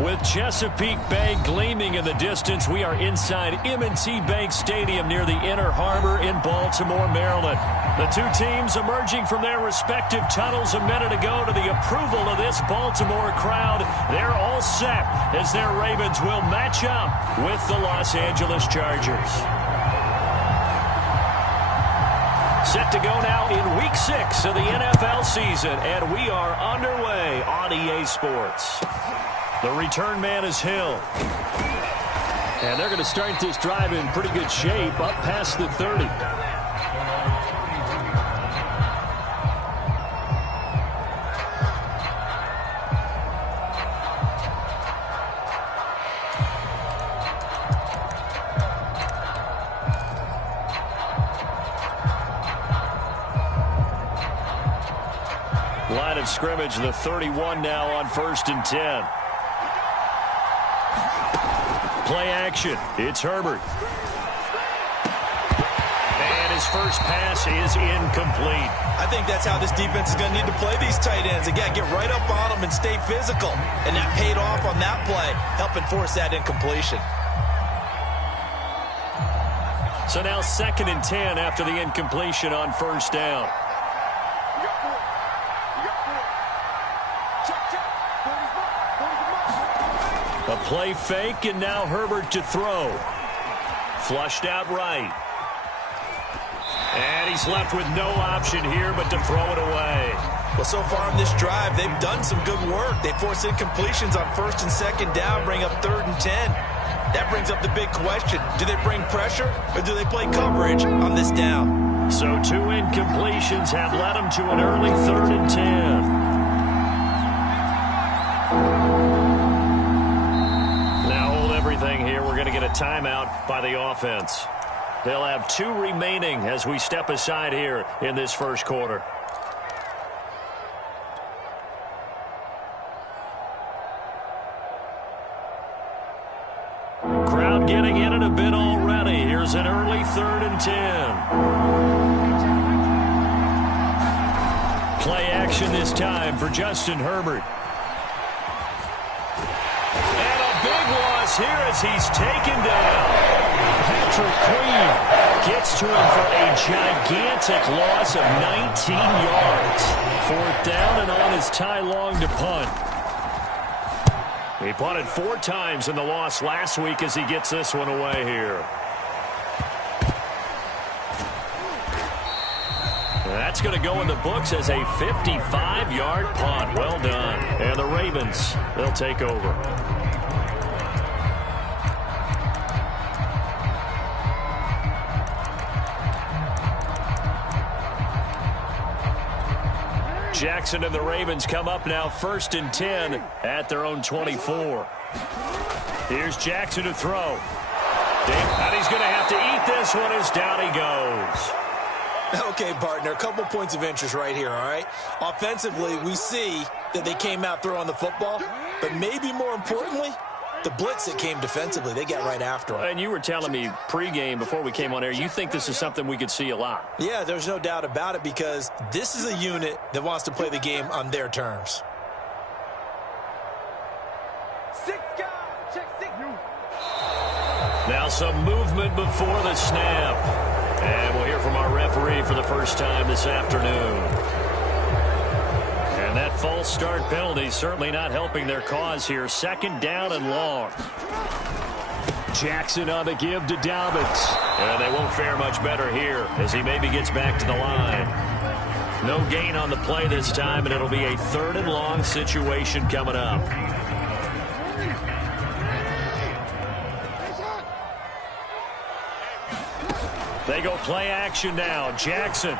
With Chesapeake Bay gleaming in the distance, we are inside M&T Bank Stadium near the Inner Harbor in Baltimore, Maryland. The two teams emerging from their respective tunnels a minute ago to the approval of this Baltimore crowd. They're all set as their Ravens will match up with the Los Angeles Chargers. Set to go now in Week 6 of the NFL season, and we are underway on EA Sports. The return man is Hill. And they're going to start this drive in pretty good shape, up past the 30. Line of scrimmage, the 31 now on 1st and 10. Play action. It's Herbert. And his first pass is incomplete. I think that's how this defense is going to need to play these tight ends. They got to get right up on them and stay physical. And that paid off on that play, helping force that incompletion. So now 2nd and 10 after the incompletion on 1st down. A play fake, and now Herbert to throw. Flushed out right. And he's left with no option here but to throw it away. Well, so far in this drive, they've done some good work. They force incompletions on 1st and 2nd down, bring up 3rd and 10. That brings up the big question. Do they bring pressure, or do they play coverage on this down? So 2 incompletions have led them to an early 3rd and 10. Here, we're going to get a timeout by the offense. They'll have 2 remaining as we step aside here in this first quarter. Crowd getting in it a bit already. Here's an early 3rd and 10. Play action this time for Justin Herbert. Here as he's taken down. Patrick Queen gets to him for a gigantic loss of 19 yards. 4th down and on his tie long to punt. He punted 4 times in the loss last week as he gets this one away here. That's going to go in the books as a 55-yard punt. Well done. And the Ravens, they'll take over. Jackson and the Ravens come up now 1st and 10 at their own 24. Here's Jackson to throw. And he's going to have to eat this one as down he goes. Okay, partner, a couple points of interest right here, all right? Offensively, we see that they came out throwing the football, but maybe more importantly, the blitz that came defensively, they got right after him. And you were telling me pregame before we came on air, you think this is something we could see a lot. Yeah, there's no doubt about it because this is a unit that wants to play the game on their terms. 6 guys, check 6. Now some movement before the snap. And we'll hear from our referee for the first time this afternoon. And that false start penalty certainly not helping their cause here. 2nd down and long. Jackson on the give to Dobbins. And they won't fare much better here as he maybe gets back to the line. No gain on the play this time, and it'll be a 3rd and long situation coming up. They go play action now. Jackson.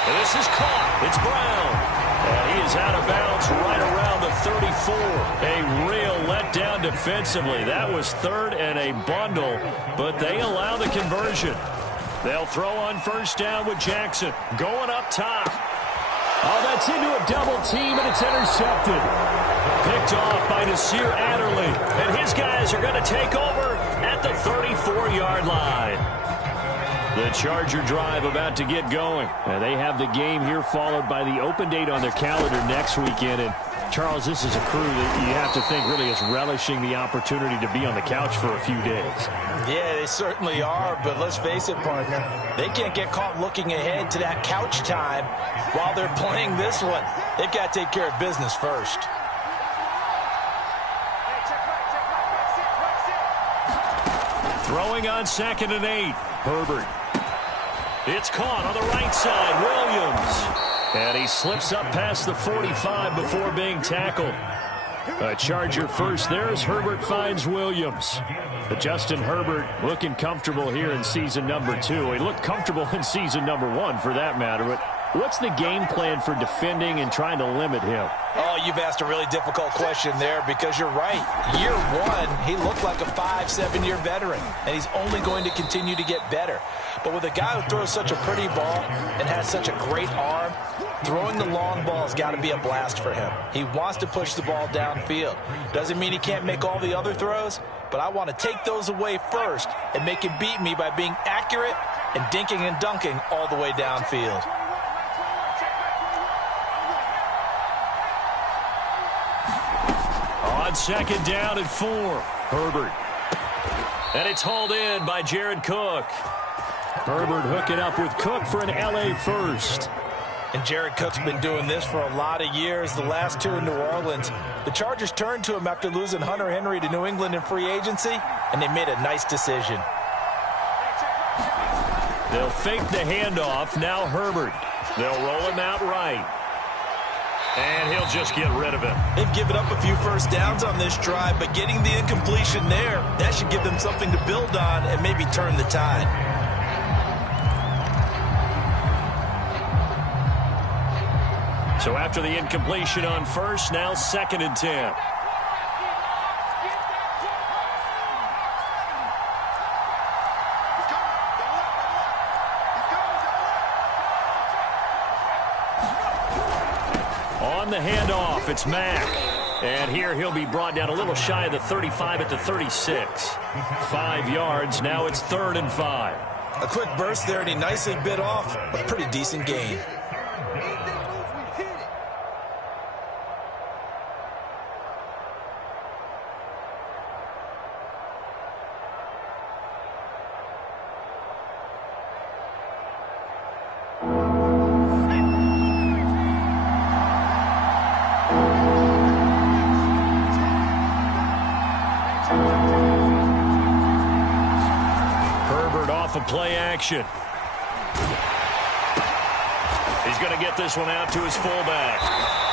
And this is caught. It's Brown. And he is out of bounds right around the 34. A real letdown defensively. That was 3rd and a bundle, but they allow the conversion. They'll throw on 1st down with Jackson. Going up top. Oh, that's into a double team, and it's intercepted. Picked off by Nasir Adderley. And his guys are going to take over at the 34-yard line. The Charger drive about to get going. And they have the game here followed by the open date on their calendar next weekend. And Charles, this is a crew that you have to think really is relishing the opportunity to be on the couch for a few days. Yeah, they certainly are, but let's face it, partner. They can't get caught looking ahead to that couch time while they're playing this one. They've got to take care of business first. Throwing on 2nd and 8. Herbert. It's caught on the right side. Williams. And he slips up past the 45 before being tackled. A Charger first there as Herbert finds Williams. But Justin Herbert looking comfortable here in season number 2. He looked comfortable in season number 1 for that matter. But what's the game plan for defending and trying to limit him? Oh, you've asked a really difficult question there because you're right. Year 1, he looked like a 5-7-year veteran, and he's only going to continue to get better. But with a guy who throws such a pretty ball and has such a great arm, throwing the long ball has got to be a blast for him. He wants to push the ball downfield. Doesn't mean he can't make all the other throws, but I want to take those away first and make him beat me by being accurate and dinking and dunking all the way downfield. On 2nd down and 4, Herbert. And it's hauled in by Jared Cook. Herbert hooking up with Cook for an LA first. And Jared Cook's been doing this for a lot of years, the last 2 in New Orleans. The Chargers turned to him after losing Hunter Henry to New England in free agency, and they made a nice decision. They'll fake the handoff. Now Herbert. They'll roll him out right. And he'll just get rid of it. They've given up a few first downs on this drive, but getting the incompletion there, that should give them something to build on and maybe turn the tide. So after the incompletion on first, now 2nd and 10. On the handoff, it's Mack. And here he'll be brought down a little shy of the 35 at the 36. 5 yards, now it's 3rd and 5. A quick burst there, and he nicely bit off a pretty decent gain. Play action. He's going to get this one out to his fullback.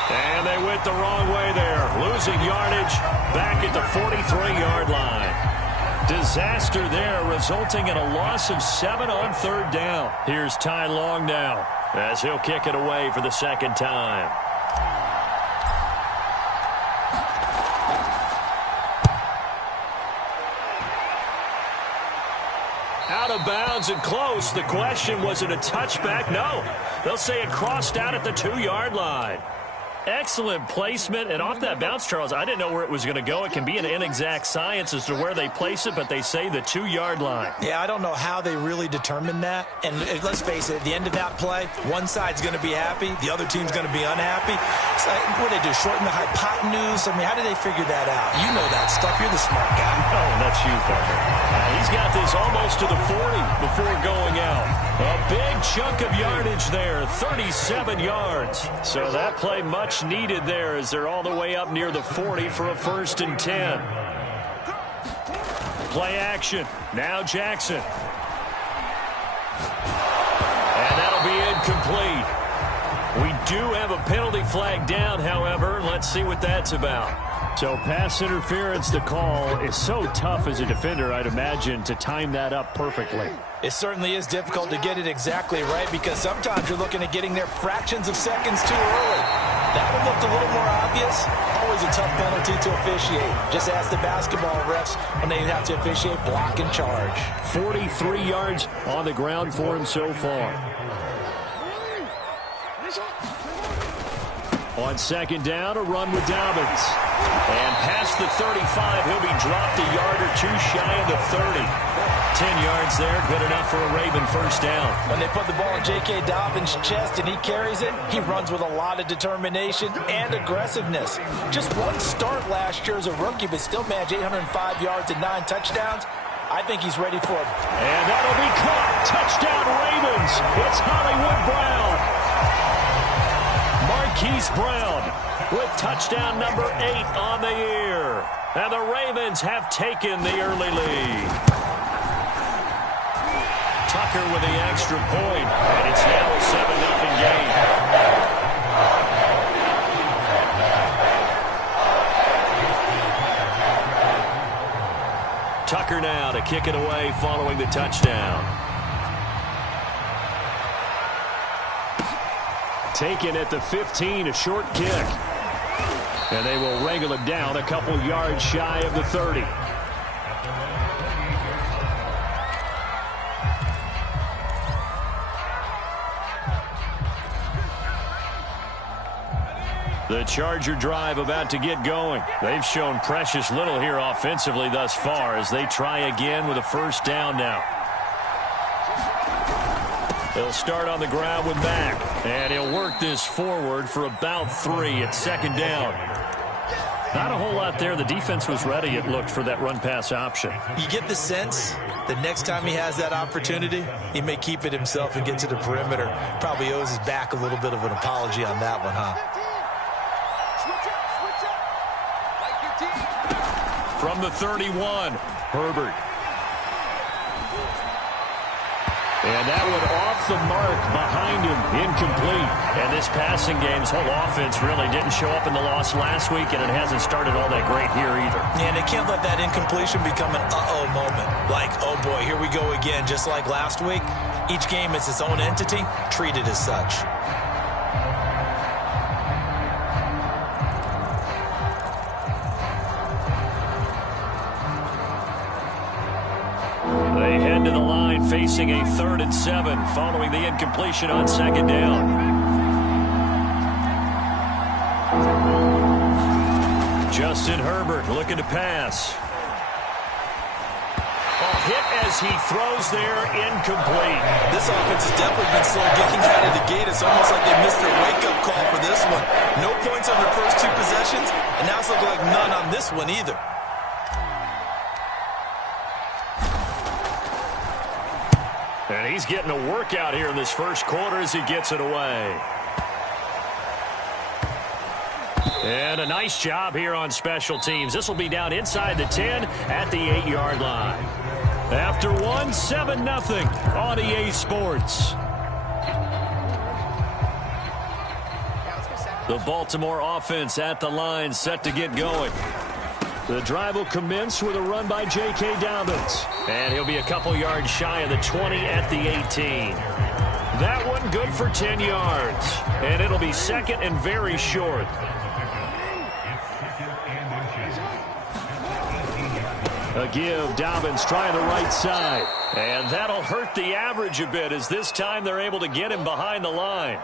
And they went the wrong way there. Losing yardage back at the 43-yard line. Disaster there, resulting in a loss of 7 on 3rd down. Here's Ty Long now as he'll kick it away for the 2nd time. Out of bounds and close. The question, was it a touchback? No. They'll say it crossed out at the 2-yard line. Excellent placement, and off that bounce, Charles, I didn't know where it was going to go. It can be an inexact science as to where they place it, but they say the 2-yard line. Yeah, I don't know how they really determined that. And let's face it, at the end of that play, one side's going to be happy, the other team's going to be unhappy. So what do they do, shorten the hypotenuse? I mean, how do they figure that out? You know that stuff. You're the smart guy. Oh, that's you, partner. He's got this almost to the 40 before going out. A big chunk of yardage there, 37 yards. So that play much needed there as they're all the way up near the 40 for a 1st and 10. Play action. Now Jackson. And that'll be incomplete. We do have a penalty flag down, however. Let's see what that's about. So pass interference, the call is so tough as a defender, I'd imagine, to time that up perfectly. It certainly is difficult to get it exactly right because sometimes you're looking at getting there fractions of seconds too early. That one looked a little more obvious. Always a tough penalty to officiate. Just ask the basketball refs when they have to officiate block and charge. 43 yards on the ground for him so far. On 2nd down, a run with Dobbins. And past the 35, he'll be dropped a yard or two shy of the 30. 10 yards there, good enough for a Raven first down. When they put the ball in J.K. Dobbins' chest and he carries it, he runs with a lot of determination and aggressiveness. Just one start last year as a rookie, but still managed 805 yards and 9 touchdowns. I think he's ready for it. And that'll be caught. Touchdown Ravens. It's Hollywood Brown. Marquise Brown with touchdown number 8 on the year. And the Ravens have taken the early lead. Tucker with the extra point, and it's now a 7-0 game. Tucker now to kick it away following the touchdown. Taken at the 15, a short kick. And they will wrangle him down a couple yards shy of the 30. The Charger drive about to get going. They've shown precious little here offensively thus far as they try again with a first down now. They'll start on the ground with Mack, and he'll work this forward for about 3 at second down. Not a whole lot there. The defense was ready, it looked, for that run-pass option. You get the sense that next time he has that opportunity, he may keep it himself and get to the perimeter. Probably owes his back a little bit of an apology on that one, huh? From the 31, Herbert. And that one off the mark behind him, incomplete. And this passing game's whole offense really didn't show up in the loss last week, and it hasn't started all that great here either. Yeah, and they can't let that incompletion become an uh-oh moment. Like, oh boy, here we go again, just like last week. Each game is its own entity, treated as such. They head to the line facing a 3rd and 7 following the incompletion on second down. Justin Herbert looking to pass. Hit as he throws there, incomplete. This offense has definitely been slow getting out of the gate. It's almost like they missed their wake-up call for this one. No points on their first 2 possessions, and now it's looking like none on this one either. And he's getting a workout here in this first quarter as he gets it away. And a nice job here on special teams. This will be down inside the 10 at the 8-yard line. After one, 7-0 on EA Sports. The Baltimore offense at the line, set to get going. The drive will commence with a run by J.K. Dobbins. And he'll be a couple yards shy of the 20 at the 18. That one good for 10 yards. And it'll be second and very short. A give, Dobbins trying the right side. And that'll hurt the average a bit as this time they're able to get him behind the line.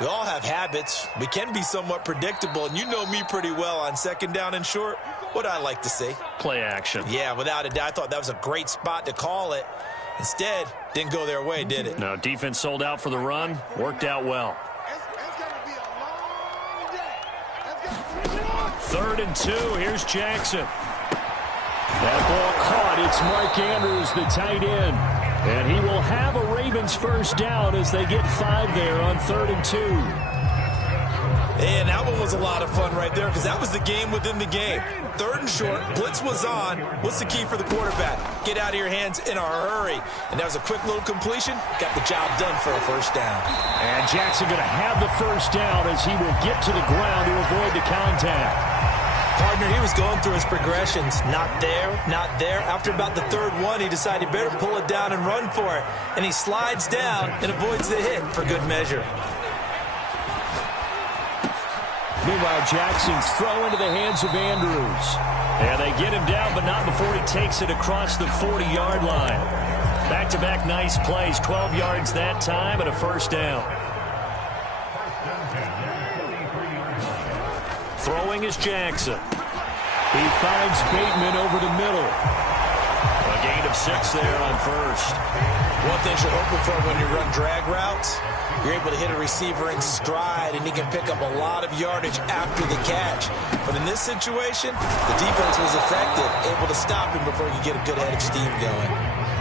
We all have habits. We can be somewhat predictable, and you know me pretty well on second down and short. What I like to say? Play action. Yeah, without a doubt, I thought that was a great spot to call it. Instead, didn't go their way, did it? No, defense sold out for the run. Worked out well. Third and 2. Here's Jackson. That ball caught. It's Mark Andrews, the tight end. And he will have a Ravens first down as they get 5 there on 3rd and 2. And that one was a lot of fun right there because that was the game within the game. 3rd and short, blitz was on. What's the key for the quarterback? Get out of your hands in a hurry. And that was a quick little completion. Got the job done for a first down. And Jackson going to have the first down as he will get to the ground to avoid the contact. Partner, he was going through his progressions. Not there, not there. After about the 3rd one, he decided he better pull it down and run for it. And he slides down and avoids the hit for good measure. Meanwhile, Jackson's throw into the hands of Andrews. And they get him down, but not before he takes it across the 40-yard line. Back-to-back nice plays, 12 yards that time and a first down. Throwing is Jackson. He finds Bateman over the middle. Gain of 6 there on first. One thing you're hoping for when you run drag routes, you're able to hit a receiver in stride, and he can pick up a lot of yardage after the catch. But in this situation, the defense was effective, able to stop him before he could get a good head of steam going.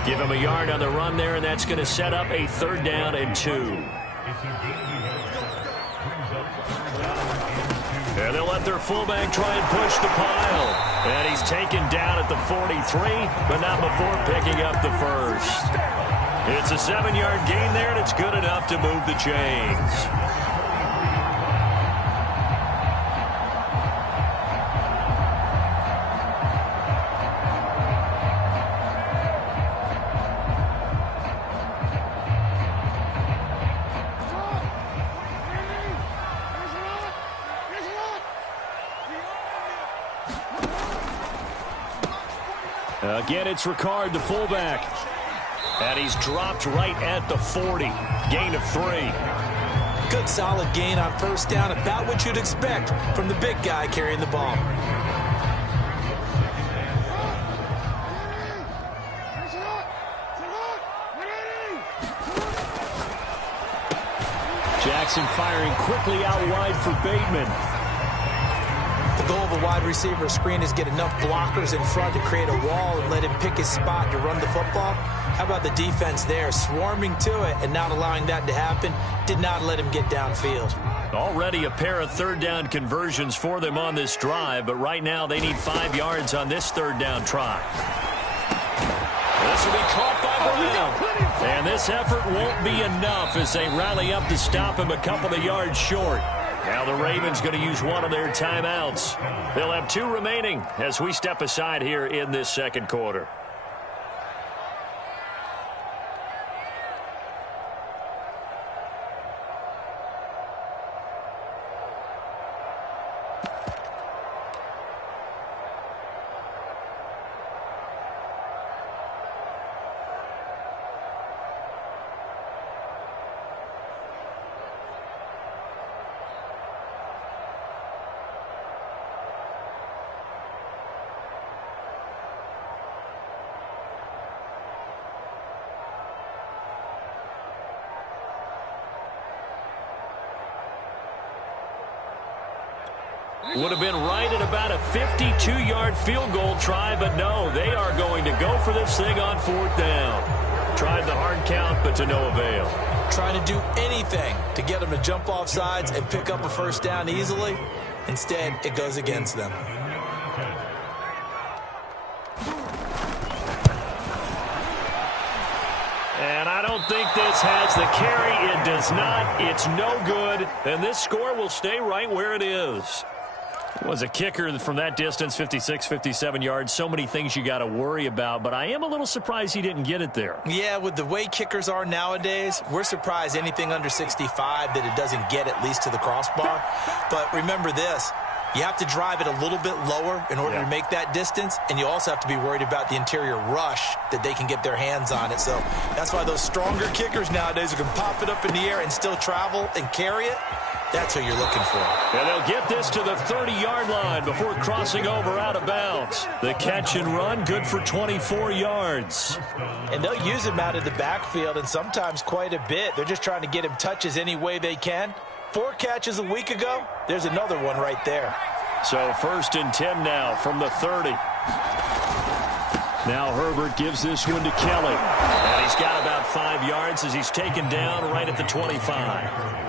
Give him a yard on the run there, and that's going to set up a 3rd down and 2. And they'll let their fullback try and push the pile. And he's taken down at the 43, but not before picking up the first. It's a 7-yard gain there, and it's good enough to move the chains. Again, it's Ricard, the fullback. And he's dropped right at the 40. Gain of 3. Good solid gain on 1st down, about what you'd expect from the big guy carrying the ball. Jackson firing quickly out wide for Bateman. The goal of a wide receiver screen is get enough blockers in front to create a wall and let him pick his spot to run the football. How about the defense there, swarming to it and not allowing that to happen? Did not let him get downfield. Already a pair of 3rd down conversions for them on this drive, but right now they need 5 yards on this 3rd down try. This will be caught by Brown. And this effort won't be enough as they rally up to stop him a couple of yards short. Now the Ravens going to use one of their timeouts. They'll have 2 remaining as we step aside here in this 2nd quarter. Would have been right at about a 52-yard field goal try, but no, they are going to go for this thing on 4th down. Tried the hard count, but to no avail. Trying to do anything to get them to jump off sides and pick up a 1st down easily. Instead, it goes against them. And I don't think this has the carry. It does not. It's no good. And this score will stay right where it is. Was a kicker from that distance, 56, 57 yards. So many things you got to worry about, but I am a little surprised he didn't get it there. Yeah, with the way kickers are nowadays, we're surprised anything under 65 that it doesn't get at least to the crossbar. But remember this, you have to drive it a little bit lower in order to make that distance, and you also have to be worried about the interior rush that they can get their hands on it. So that's why those stronger kickers nowadays who can pop it up in the air and still travel and carry it, that's who you're looking for. And they'll get this to the 30-yard line before crossing over out of bounds. The catch and run, good for 24 yards. And they'll use him out of the backfield, and sometimes quite a bit. They're just trying to get him touches any way they can. 4 catches a week ago, there's another one right there. So 1st and 10 now from the 30. Now Herbert gives this one to Kelly. And he's got about 5 yards as he's taken down right at the 25.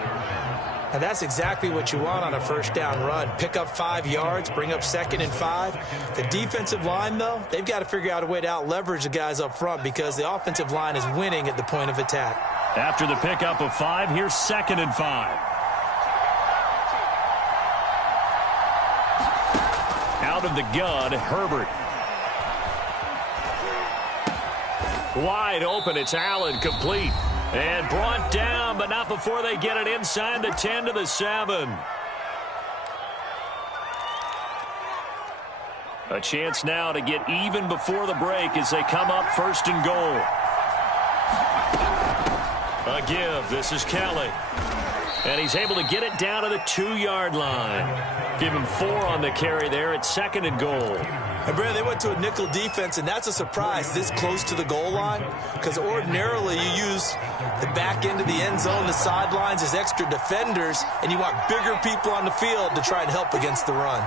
And that's exactly what you want on a 1st down run. Pick up 5 yards, bring up 2nd and 5. The defensive line, though, they've got to figure out a way to out-leverage the guys up front because the offensive line is winning at the point of attack. After the pickup of 5, here's 2nd and 5. Out of the gun, Herbert. Wide open, it's Allen, complete. And brought down, but not before they get it inside the 10 to the 7. A chance now to get even before the break as they come up 1st and goal. A give. This is Kelly. And he's able to get it down to the 2-yard line. Give him 4 on the carry there at 2nd and goal. And Brad, they went to a nickel defense, and that's a surprise this close to the goal line, because ordinarily you use the back end of the end zone, the sidelines as extra defenders, and you want bigger people on the field to try and help against the run.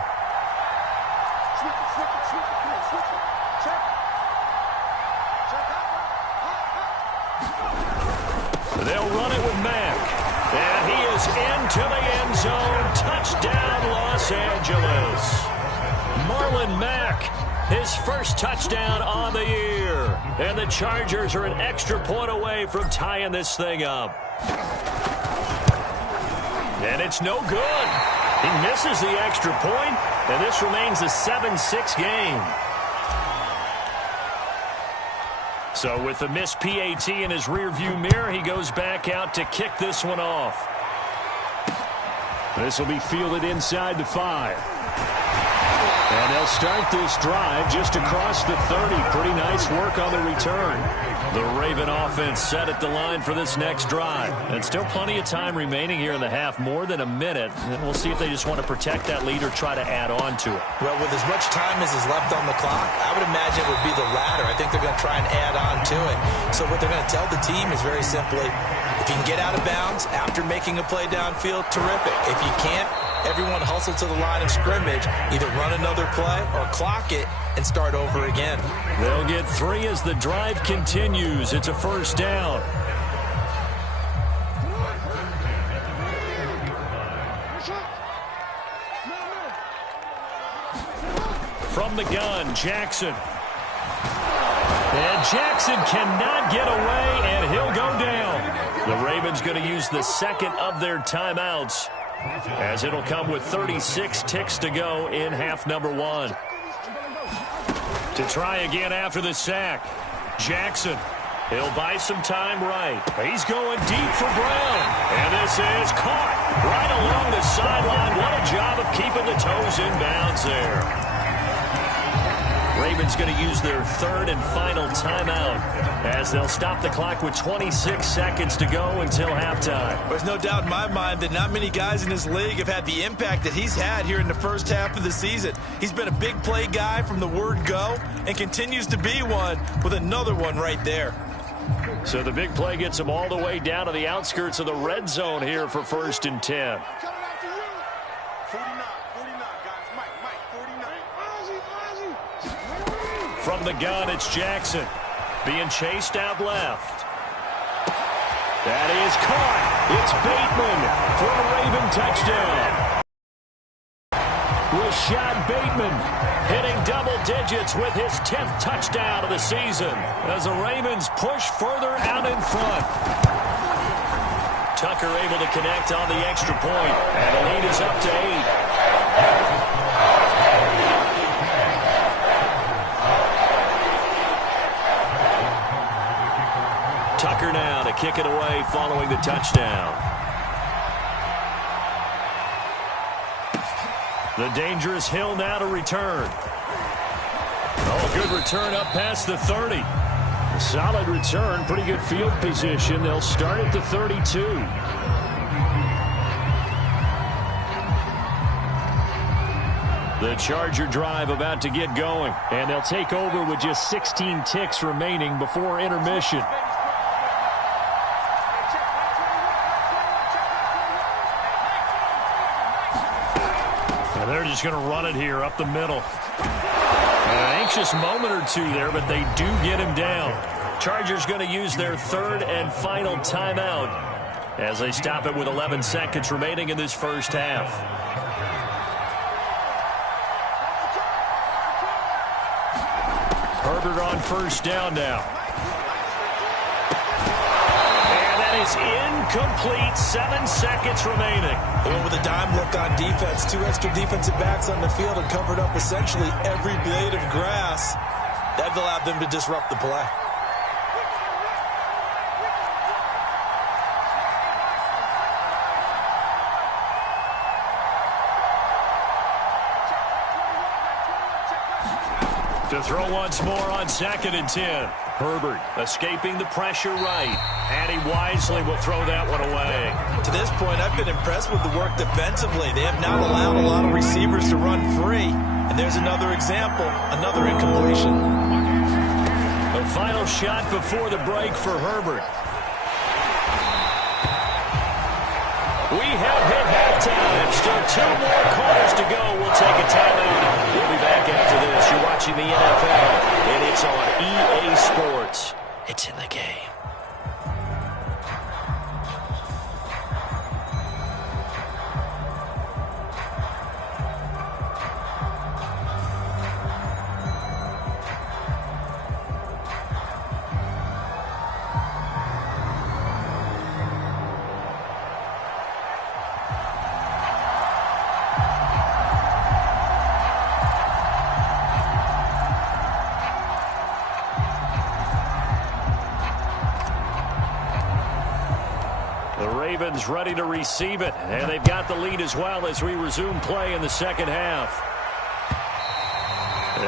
They'll run it with Mack. And he is into the end zone. Touchdown, Los Angeles. Marlon Mack, his first touchdown on the year. And the Chargers are an extra point away from tying this thing up. And it's no good. He misses the extra point, and this remains a 7-6 game. So with the missed PAT in his rearview mirror, he goes back out to kick this one off. This will be fielded inside the 5. And they'll start this drive just across the 30. Pretty nice work on the return. The Raven offense set at the line for this next drive. And still plenty of time remaining here in the half, more than a minute. And we'll see if they just want to protect that lead or try to add on to it. Well, with as much time as is left on the clock, I would imagine it would be the latter. I think they're going to try and add on to it. So what they're going to tell the team is very simply, if you can get out of bounds after making a play downfield, terrific. If you can't, everyone hustle to the line of scrimmage, either run another play or clock it and start over again. They'll get 3 as the drive continues. It's a first down. From the gun, Jackson. And Jackson cannot get away, and he'll go down. The Ravens going to use the second of their timeouts, as it'll come with 36 ticks to go in half number 1. To try again after the sack, Jackson. He'll buy some time right. He's going deep for Brown. And this is caught right along the sideline. What a job of keeping the toes in bounds there. Ravens going to use their 3rd and final timeout, as they'll stop the clock with 26 seconds to go until halftime. There's no doubt in my mind that not many guys in this league have had the impact that he's had here in the first half of the season. He's been a big play guy from the word go and continues to be one with another one right there. So the big play gets him all the way down to the outskirts of the red zone here for 1st and 10. From the gun, it's Jackson. Being chased out left. That is caught. It's Bateman for a Raven touchdown. Rashad Bateman hitting double digits with his 10th touchdown of the season, as the Ravens push further out in front. Tucker able to connect on the extra point, and the lead is up to 8. Tucker now to kick it away following the touchdown. The dangerous Hill now to return. Oh, a good return up past the 30. A solid return, pretty good field position. They'll start at the 32. The Charger drive about to get going, and they'll take over with just 16 ticks remaining before intermission. And they're just going to run it here up the middle. An anxious moment or two there, but they do get him down. Chargers going to use their 3rd and final timeout as they stop it with 11 seconds remaining in this first half. Herbert on first down now. Is incomplete. 7 seconds remaining. Well, with a dime look on defense, 2 extra defensive backs on the field and covered up essentially every blade of grass. That allowed them to disrupt the play. To throw once more on 2nd and 10. Herbert escaping the pressure right. And he wisely will throw that one away. To this standpoint, I've been impressed with the work defensively. They have not allowed a lot of receivers to run free. And there's another example, another incompletion. The final shot before the break for Herbert. We have hit halftime. Still 2 more quarters to go. We'll take a timeout. We'll be back after this. You're watching the NFL, and it's on EA Sports. It's in the game. Ravens ready to receive it, and they've got the lead as well as we resume play in the second half.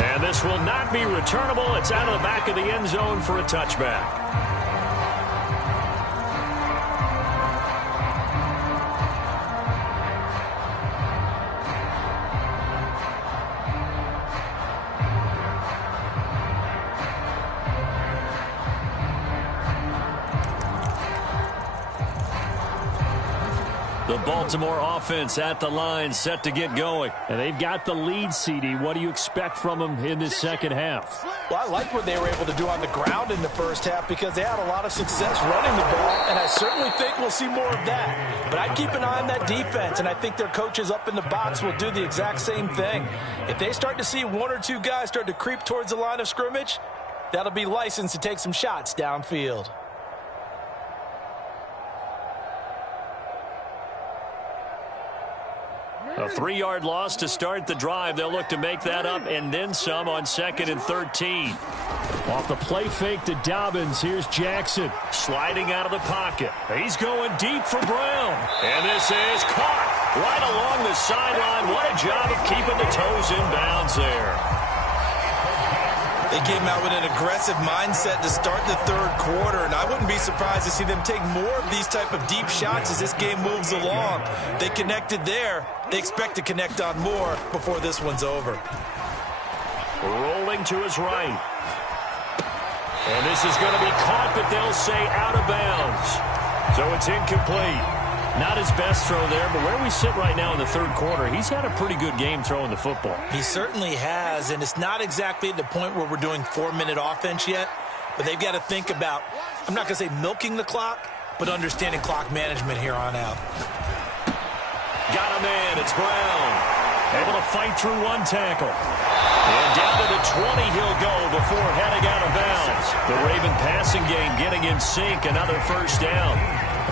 And this will not be returnable. It's out of the back of the end zone for a touchback. The Baltimore offense at the line, set to get going. And they've got the lead, CD. What do you expect from them in this second half? Well, I like what they were able to do on the ground in the first half because they had a lot of success running the ball, and I certainly think we'll see more of that. But I'd keep an eye on that defense, and I think their coaches up in the box will do the exact same thing. If they start to see 1 or 2 guys start to creep towards the line of scrimmage, that'll be licensed to take some shots downfield. A 3-yard loss to start the drive. They'll look to make that up and then some on 2nd and 13. Off the play fake to Dobbins. Here's Jackson sliding out of the pocket. He's going deep for Brown. And this is caught right along the sideline. What a job of keeping the toes in bounds there. They came out with an aggressive mindset to start the third quarter, and I wouldn't be surprised to see them take more of these type of deep shots as this game moves along. They connected there. They expect to connect on more before this one's over. Rolling to his right. And this is going to be caught, but they'll say out of bounds. So it's incomplete. Not his best throw there, but where we sit right now in the third quarter, he's had a pretty good game throwing the football. He certainly has, and it's not exactly at the point where we're doing 4-minute offense yet, but they've got to think about, I'm not going to say milking the clock, but understanding clock management here on out. Got a man, it's Brown. Able to fight through 1 tackle. And down to the 20 he'll go before heading out of bounds. The Raven passing game getting in sync, another first down.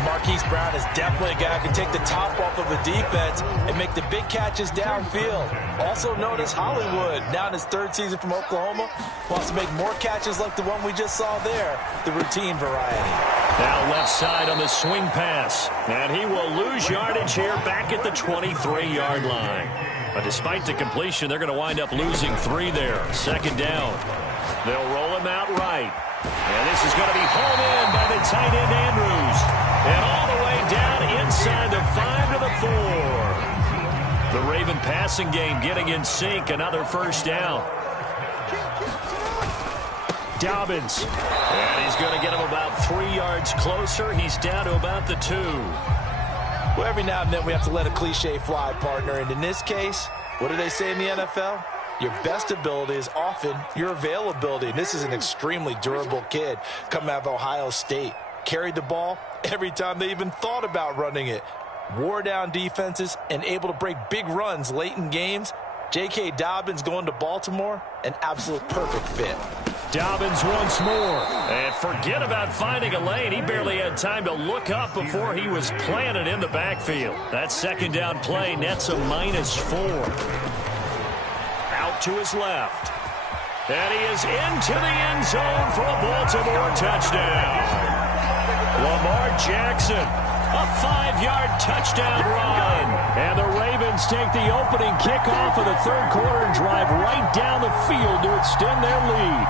Marquise Brown is definitely a guy who can take the top off of a defense and make the big catches downfield. Also notice Hollywood, now in his 3rd season from Oklahoma, wants to make more catches like the one we just saw there, the routine variety. Now left side on the swing pass. And he will lose yardage here back at the 23-yard line. But despite the completion, they're going to wind up losing 3 there. 2nd down. They'll roll him out right. And this is going to be hauled in by the tight end Andrews. And all the way down inside the 5 to the 4. The Raven passing game getting in sync. Another first down. Dobbins. And he's going to get him about 3 yards closer. He's down to about the 2. Well, every now and then we have to let a cliche fly, partner. And in this case, what do they say in the NFL? Your best ability is often your availability. And this is an extremely durable kid coming out of Ohio State. Carried the ball every time they even thought about running it. Wore down defenses and able to break big runs late in games. J.K. Dobbins going to Baltimore, an absolute perfect fit. Dobbins once more. And forget about finding a lane. He barely had time to look up before he was planted in the backfield. That 2nd down play nets a -4. Out to his left. And he is into the end zone for a Baltimore touchdown. Lamar Jackson, a 5-yard touchdown run. And the Ravens take the opening kickoff of the third quarter and drive right down the field to extend their lead.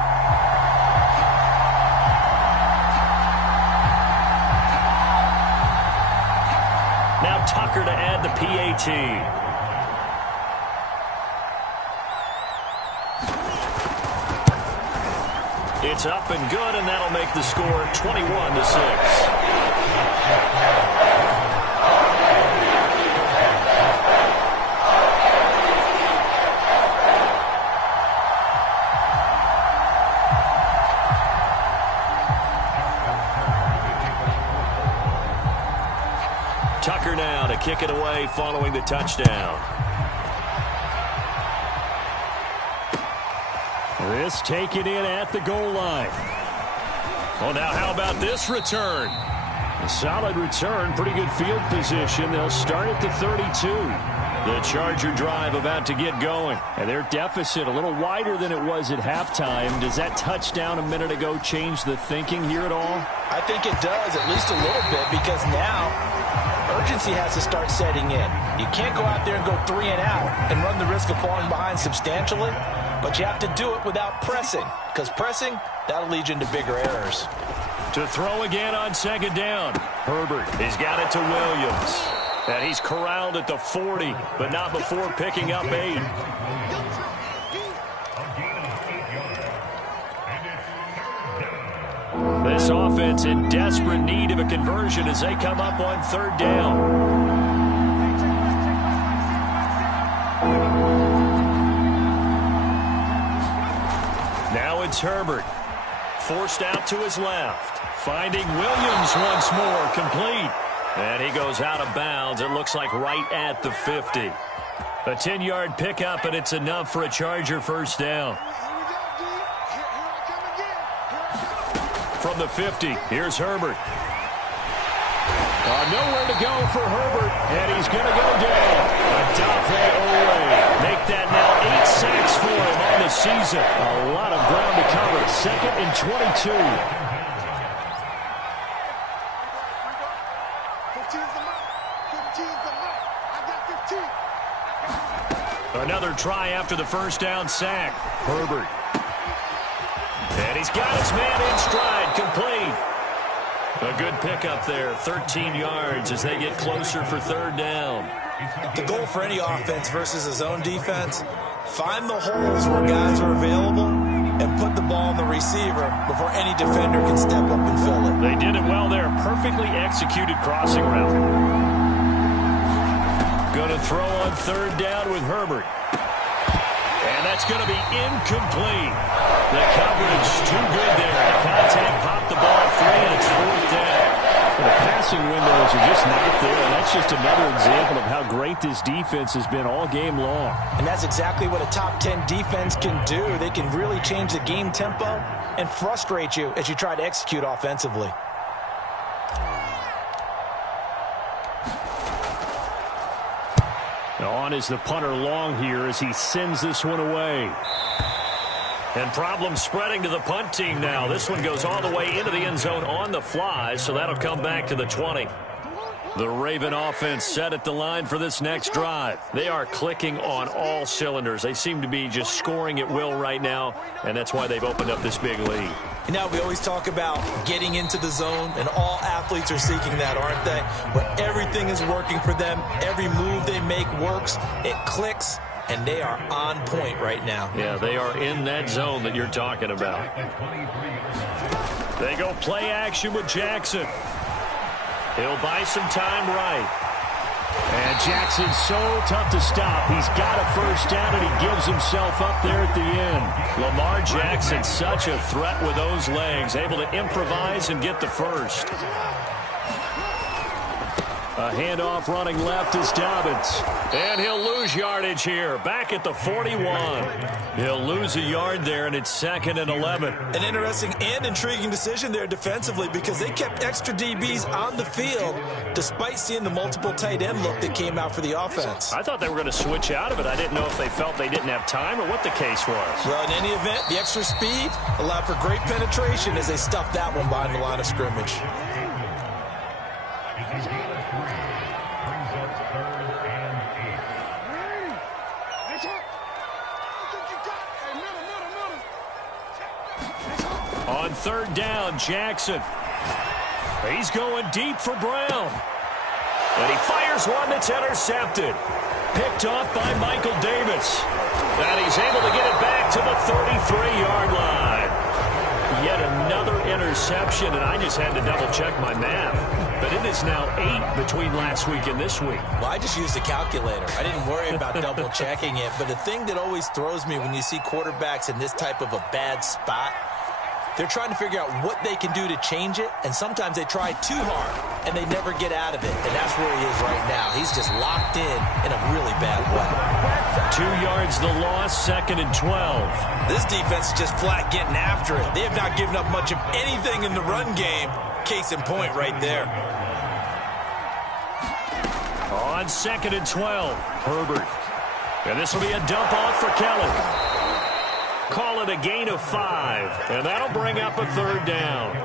Now Tucker to add the PAT. It's up and good, and that'll make the score 21-6. Tucker now to kick it away following the touchdown. This taken in at the goal line. Well, now how about this return? A solid return, pretty good field position. They'll start at the 32. The Charger drive about to get going. And their deficit a little wider than it was at halftime. Does that touchdown a minute ago change the thinking here at all? I think it does, at least a little bit, because now urgency has to start setting in. You can't go out there and go 3 and out and run the risk of falling behind substantially, but you have to do it without pressing, because pressing, that'll lead you into bigger errors. To throw again on second down. Herbert has got it to Williams. And he's corralled at the 40, but not before picking up 8. This offense in desperate need of a conversion as they come up on third down. Now it's Herbert. Forced out to his left. Finding Williams once more, complete. And he goes out of bounds. It looks like right at the 50. A 10-yard pickup, and it's enough for a Charger first down. From the 50, here's Herbert. Nowhere to go for Herbert, and he's going to go down. Odafe Oweh. Make that now 8 sacks for him on the season. A lot of ground to cover. 2nd and 22. Another try after the first down sack. Herbert. And he's got his man in stride, complete. A good pickup there, 13 yards as they get closer for third down. The goal for any offense versus a zone defense, find the holes where guys are available and put the ball on the receiver before any defender can step up and fill it. They did it well there. Perfectly executed crossing route. Going to throw on third down with Herbert. And that's going to be incomplete. The coverage too good there. The contact popped the ball free, and it's fourth down. The passing windows are just not there, and that's just another example of how great this defense has been all game long. And that's exactly what a top 10 defense can do. They can really change the game tempo and frustrate you as you try to execute offensively. On is the punter long here as he sends this one away. And problems spreading to the punt team now. This one goes all the way into the end zone on the fly, so that'll come back to the 20. The Raven offense set at the line for this next drive. They are clicking on all cylinders. They seem to be just scoring at will right now, and that's why they've opened up this big lead. You know, we always talk about getting into the zone, and all athletes are seeking that, aren't they? But everything is working for them. Every move they make works. It clicks, and they are on point right now. Yeah, they are in that zone that you're talking about. They go play action with Jackson. He'll buy some time right. And Jackson's so tough to stop. He's got a first down, and he gives himself up there at the end. Lamar Jackson, such a threat with those legs, able to improvise and get the first. A handoff running left is Dobbins. And he'll lose yardage here. Back at the 41. He'll lose a yard there, and it's 2nd and 11. An interesting and intriguing decision there defensively because they kept extra DBs on the field despite seeing the multiple tight end look that came out for the offense. I thought they were going to switch out of it. I didn't know if they felt they didn't have time or what the case was. Well, in any event, the extra speed allowed for great penetration as they stuffed that one behind the line of scrimmage. On third down, Jackson. He's going deep for Brown. And he fires one that's intercepted. Picked off by Michael Davis. And he's able to get it back to the 33-yard line. Yet another interception, and I just had to double-check my math. But it is now 8 between last week and this week. Well, I just used a calculator. I didn't worry about double-checking it. But the thing that always throws me when you see quarterbacks in this type of a bad spot, they're trying to figure out what they can do to change it, and sometimes they try too hard, and they never get out of it. And that's where he is right now. He's just locked in a really bad way. 2 yards the loss, 2nd and 12. This defense is just flat getting after it. They have not given up much of anything in the run game. Case in point right there. On 2nd and 12, Herbert. And this will be a dump off for Kelly. Call it a gain of 5, and that'll bring up a 3rd down.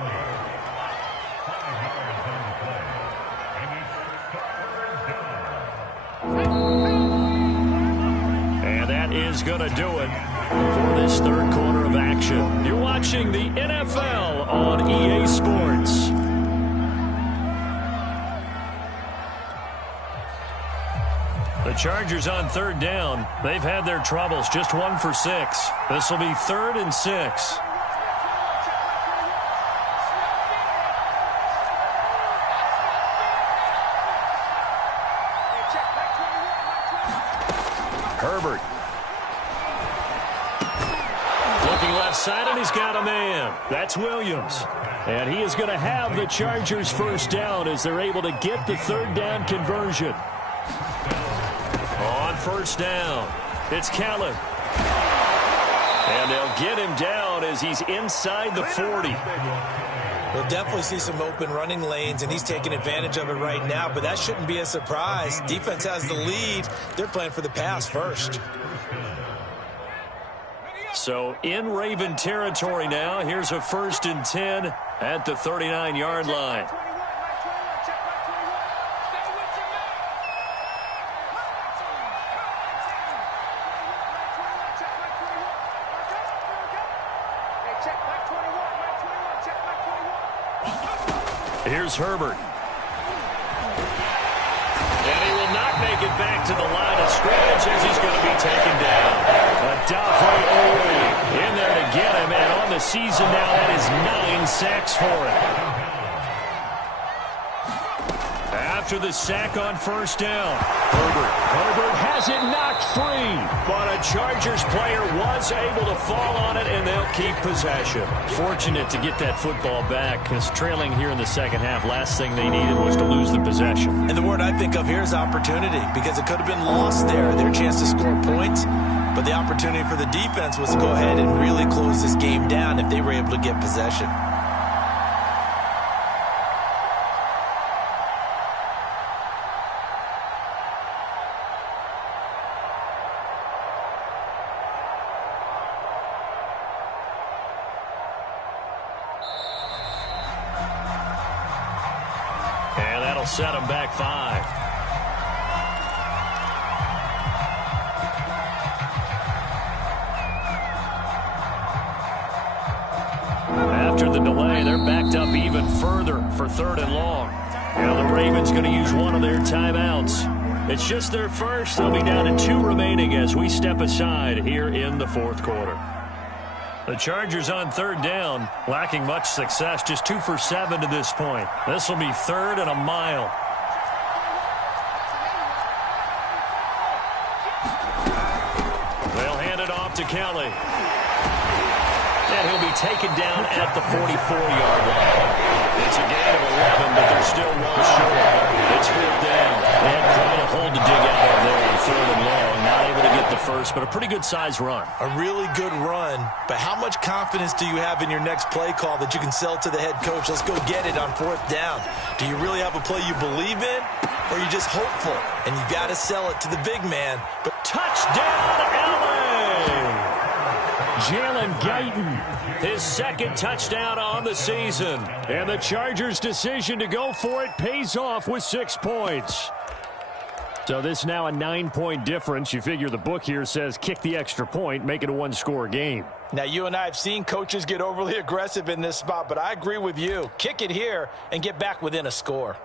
And that is going to do it for this 3rd quarter of action. You're watching the NFL on EA Sports. The Chargers on 3rd down. They've had their troubles, just 1 for 6. This will be 3rd and 6. Herbert. Looking left side, and he's got a man. That's Williams. And he is going to have the Chargers 1st down as they're able to get the 3rd down conversion. On 1st down, it's Kelly. And they'll get him down as he's inside the 40. We'll definitely see some open running lanes, and he's taking advantage of it right now, but that shouldn't be a surprise. Defense has the lead. They're playing for the pass first. So in Raven territory now, here's a 1st and 10 at the 39-yard line. Here's Herbert. And he will not make it back to the line of scrimmage as he's going to be taken down. Adafre Oweh in there to get him, and on the season now, that is 9 sacks for him. After the sack on 1st down, Herbert has it knocked free, but a Chargers player was able to fall on it, and they'll keep possession. Fortunate to get that football back, because trailing here in the 2nd half, last thing they needed was to lose the possession. And the word I think of here is opportunity, because it could have been lost there, their chance to score points. But the opportunity for the defense was to go ahead and really close this game down if they were able to get possession. And that'll set them back 5. After the delay, they're backed up even further for 3rd and long. Now the Ravens going to use one of their timeouts. It's just their first. They'll be down to 2 remaining as we step aside here in the 4th quarter. The Chargers on 3rd down, lacking much success, just 2 for 7 to this point. This will be 3rd and a mile. They'll hand it off to Kelly. And he'll be taken down at the 44-yard line. It's a gain of 11, but they're still well short. It's 4th down. They had quite a hole to dig out of there on 3rd and long. Not able to get the first, but a pretty good-sized run. A really good run, but how much confidence do you have in your next play call that you can sell to the head coach? Let's go get it on 4th down. Do you really have a play you believe in, or are you just hopeful? And you got to sell it to the big man. But touchdown, LA! Jalen Guyton, his 2nd touchdown on the season. And the Chargers' decision to go for it pays off with 6 points. So this now a 9-point difference. You figure the book here says kick the extra point, make it a 1-score game. Now, you and I have seen coaches get overly aggressive in this spot, but I agree with you. Kick it here and get back within a score.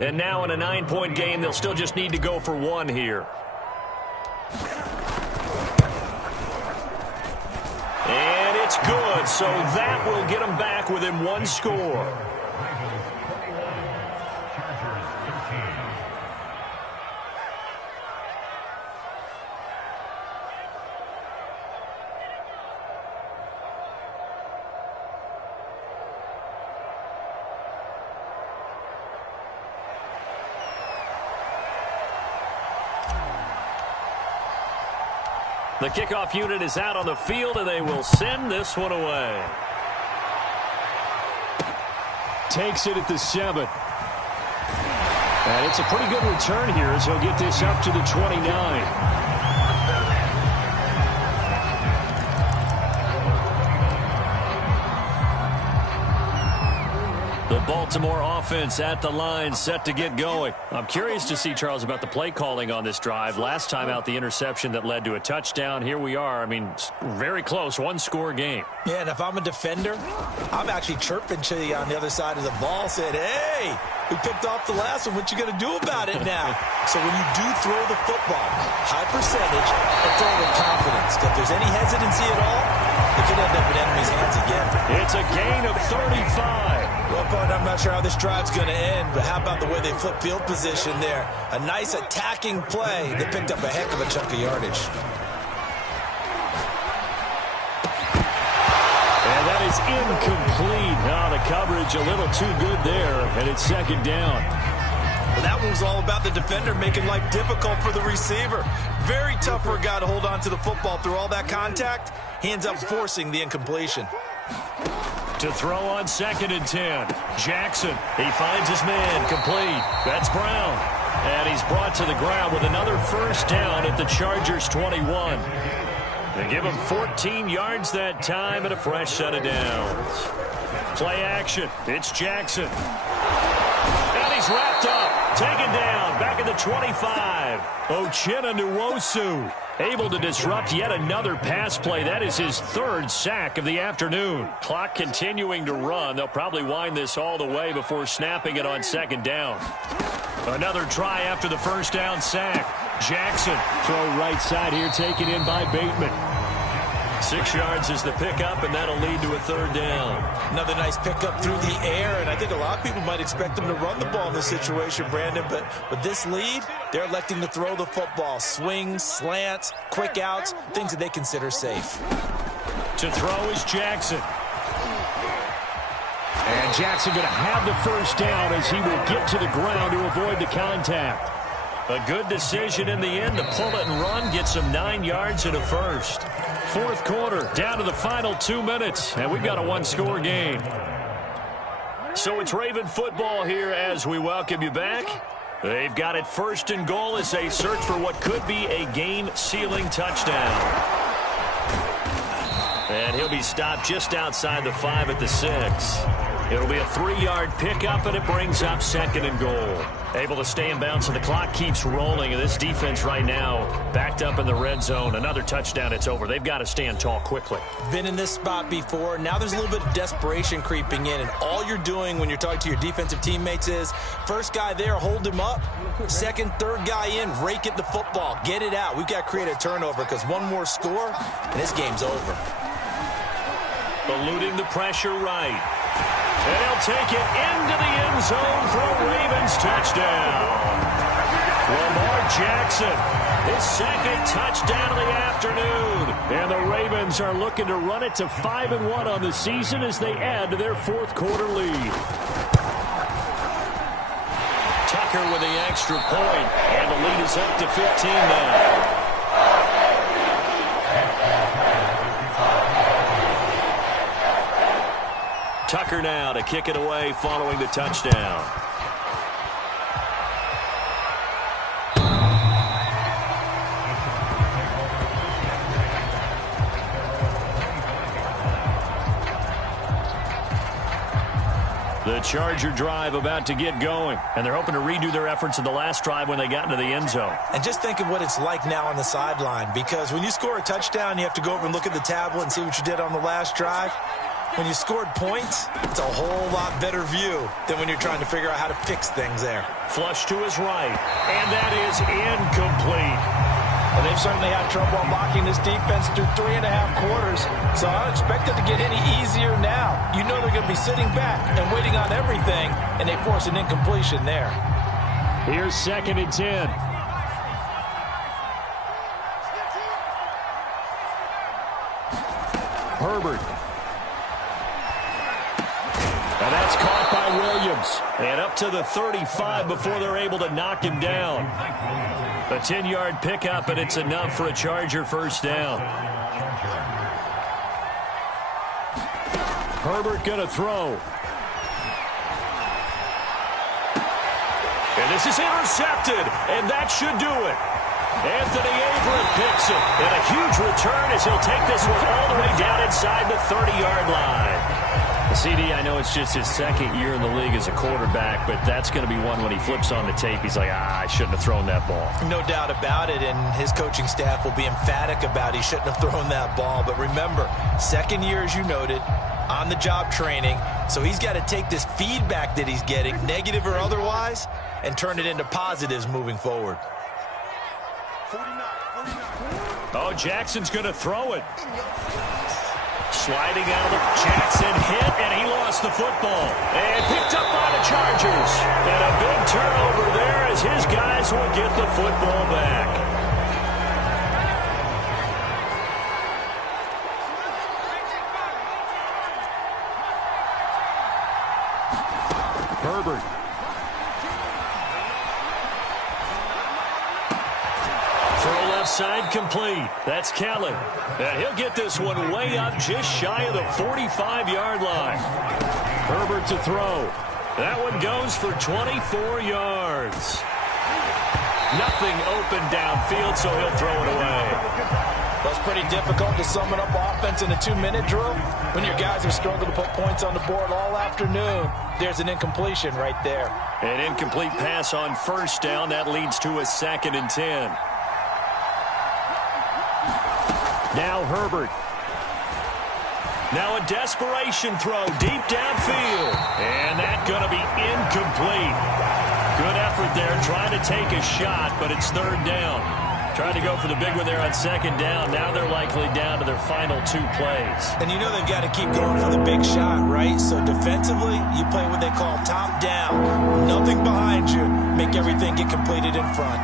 And now in a 9-point game, they'll still just need to go for one here. And it's good, so that will get them back within one score. The kickoff unit is out on the field, and they will send this one away. Takes it at the 7. And it's a pretty good return here as he'll get this up to the 29. The Baltimore offense at the line, set to get going. I'm curious to see, Charles, about the play calling on this drive. Last time out, the interception that led to a touchdown. Here we are. I mean, very close, one-score game. Yeah, and if I'm a defender, I'm actually chirping to you on the other side of the ball, saying, hey, we picked off the last one. What you going to do about it now? So when you do throw the football, high percentage, and throw with confidence. If there's any hesitancy at all, it could end up in enemy's hands again. It's a gain of 35. Well, partner, I'm not sure how this drive's going to end, but how about the way they flip field position there? A nice attacking play. They picked up a heck of a chunk of yardage. And that is incomplete. Now the coverage a little too good there, and it's second down. Well, that one was all about the defender making life difficult for the receiver. Very tough for a guy to hold on to the football through all that contact. He ends up forcing the incompletion. To throw on 2nd and 10. Jackson, he finds his man, complete. That's Brown. And he's brought to the ground with another first down at the Chargers' 21. They give him 14 yards that time and a fresh set of downs. Play action. It's Jackson. And he's wrapped up. Taken down. Back at the 25. Uchenna Nwosu able to disrupt yet another pass play. That is his 3rd sack of the afternoon. Clock continuing to run. They'll probably wind this all the way before snapping it on 2nd down. Another try after the first down sack. Jackson, throw right side here, taken in by Bateman. 6 yards is the pickup, and that'll lead to a 3rd down. Another nice pickup through the air, and I think a lot of people might expect them to run the ball in this situation, Brandon, but with this lead, they're electing to throw the football. Swings, slants, quick outs, things that they consider safe. To throw is Jackson. And Jackson going to have the first down as he will get to the ground to avoid the contact. A good decision in the end to pull it and run, get some 9 yards and a first. 4th quarter, down to the final 2 minutes, and we've got a one-score game. So it's Raven football here as we welcome you back. They've got it 1st and goal as they search for what could be a game-sealing touchdown. And he'll be stopped just outside the 5 at the 6. It'll be a 3-yard pickup, and it brings up 2nd and goal. Able to stay in bounds, and the clock keeps rolling. And this defense right now backed up in the red zone. Another touchdown, it's over. They've got to stand tall quickly. Been in this spot before. Now there's a little bit of desperation creeping in, and all you're doing when you're talking to your defensive teammates is first guy there, hold him up. 2nd, 3rd guy in, rake at the football. Get it out. We've got to create a turnover because one more score, and this game's over. Eluding the pressure right. And he'll take it into the end zone for a Ravens touchdown. Lamar Jackson, his 2nd touchdown of the afternoon. And the Ravens are looking to run it to 5-1 on the season as they add to their 4th quarter lead. Tucker with the extra point, and the lead is up to 15 now. Tucker now to kick it away following the touchdown. The Charger drive about to get going, and they're hoping to redo their efforts in the last drive when they got into the end zone. And just think of what it's like now on the sideline, because when you score a touchdown, you have to go over and look at the tablet and see what you did on the last drive. When you scored points, it's a whole lot better view than when you're trying to figure out how to fix things there. Flush to his right, and that is incomplete. Well, they've certainly had trouble unlocking this defense through 3.5 quarters, so I don't expect it to get any easier now. You know they're going to be sitting back and waiting on everything, and they force an incompletion there. Here's 2nd and 10. Herbert. And that's caught by Williams. And up to the 35 before they're able to knock him down. A 10-yard pickup, and it's enough for a Charger first down. Herbert going to throw. And this is intercepted, and that should do it. Anthony Averett picks it, and a huge return as he'll take this one all the way down inside the 30-yard line. CD, I know it's just his 2nd year in the league as a quarterback, but that's going to be one when he flips on the tape. He's like, I shouldn't have thrown that ball. No doubt about it, and his coaching staff will be emphatic about he shouldn't have thrown that ball. But remember, 2nd year, as you noted, on-the-job training, so he's got to take this feedback that he's getting, negative or otherwise, and turn it into positives moving forward. Oh, Jackson's going to throw it. Sliding out of the Jackson hit, and he lost the football. And picked up by the Chargers. And a big turnover there as his guys will get the football back. Herbert. Side complete. That's Kellen. And he'll get this one way up just shy of the 45-yard line. Herbert to throw. That one goes for 24 yards. Nothing open downfield, so he'll throw it away. Well, it's pretty difficult to sum it up offense in a 2-minute drill when your guys have struggled to put points on the board all afternoon. There's an incompletion right there. An incomplete pass on first down. That leads to a 2nd and 10. Now Herbert. Now a desperation throw deep downfield. And that's going to be incomplete. Good effort there trying to take a shot, but it's 3rd down. Trying to go for the big one there on 2nd down. Now they're likely down to their final 2 plays. And you know they've got to keep going for the big shot, right? So defensively, you play what they call top down. Nothing behind you. Make everything get completed in front.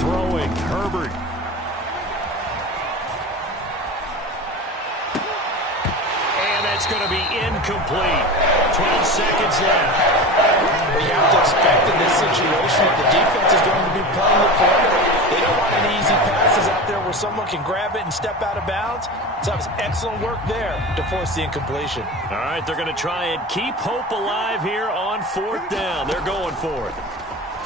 Throwing, Herbert. It's going to be incomplete. 12 seconds left. Well, you have to expect in this situation that the defense is going to be playing the perimeter. They don't want any easy passes out there where someone can grab it and step out of bounds. So that was excellent work there to force the incompletion. All right, they're going to try and keep hope alive here on 4th down. They're going for it.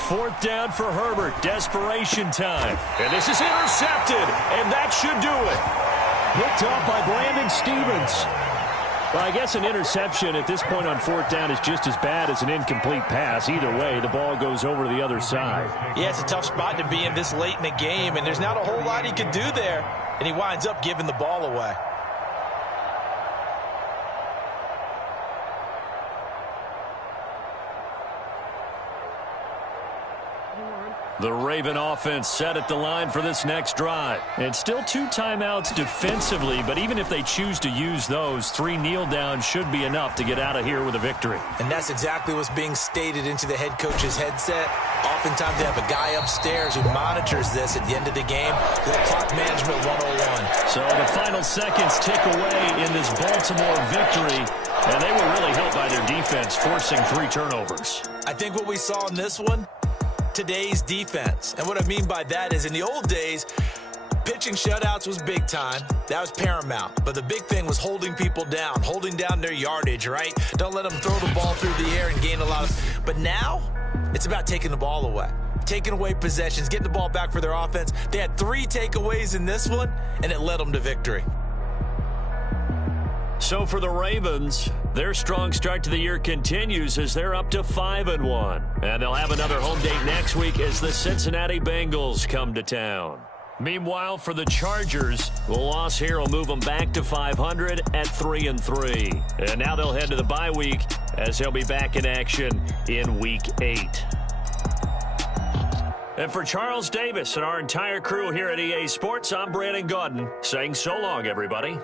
4th down for Herbert. Desperation time. And this is intercepted, and that should do it. Picked up by Brandon Stephens. Well, I guess an interception at this point on 4th down is just as bad as an incomplete pass. Either way, the ball goes over to the other side. Yeah, it's a tough spot to be in this late in the game, and there's not a whole lot he could do there, and he winds up giving the ball away. The Raven offense set at the line for this next drive. And still 2 timeouts defensively, but even if they choose to use those, 3 kneel downs should be enough to get out of here with a victory. And that's exactly what's being stated into the head coach's headset. Oftentimes they have a guy upstairs who monitors this at the end of the game. The clock management 101. So the final seconds tick away in this Baltimore victory. And they were really helped by their defense, forcing 3 turnovers. I think what we saw in this one, today's defense. And what I mean by that is in the old days, pitching shutouts was big time. That was paramount. But the big thing was holding people down, holding down their yardage, right? Don't let them throw the ball through the air and gain a lot of... But now, it's about taking the ball away. Taking away possessions, getting the ball back for their offense. They had 3 takeaways in this one, and it led them to victory. So for the Ravens, their strong start to the year continues as they're up to 5-1. And they'll have another home date next week as the Cincinnati Bengals come to town. Meanwhile, for the Chargers, the loss here will move them back to 500 at 3-3. And now they'll head to the bye week as they'll be back in action in Week 8. And for Charles Davis and our entire crew here at EA Sports, I'm Brandon Gaudin saying so long, everybody.